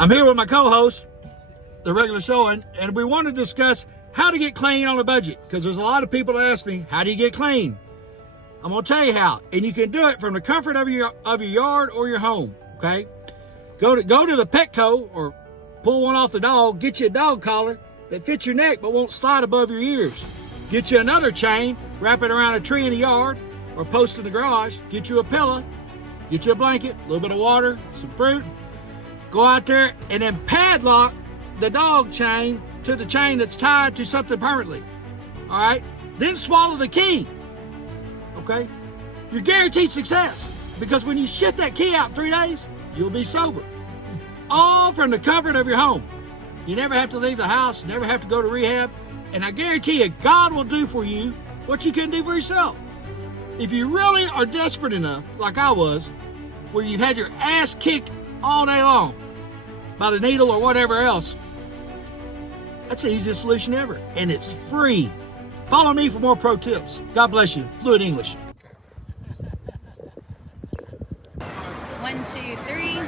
I'm here with my co-host, the regular showing, and we want to discuss how to get clean on a budget, because there's a lot of people that ask me, how do you get clean? I'm going to tell you how, and you can do it from the comfort of your yard or your home, okay? Go to the Petco or pull one off the dog, get you a dog collar that fits your neck but won't slide above your ears. Get you another chain, wrap it around a tree in the yard or post in the garage, get you a pillow, get you a blanket, a little bit of water, some fruit. Go out there and then padlock the dog chain to the chain that's tied to something permanently. All right? Then swallow the key. Okay? You're guaranteed success, because when you shit that key out in 3 days, you'll be sober. All from the comfort of your home. You never have to leave the house, never have to go to rehab, and I guarantee you, God will do for you what you couldn't do for yourself. If you really are desperate enough, like I was, where you've had your ass kicked all day long by the needle or whatever else, that's the easiest solution ever, and it's free. Follow me for more pro tips. God bless you. Fluid English. 1, 2, 3.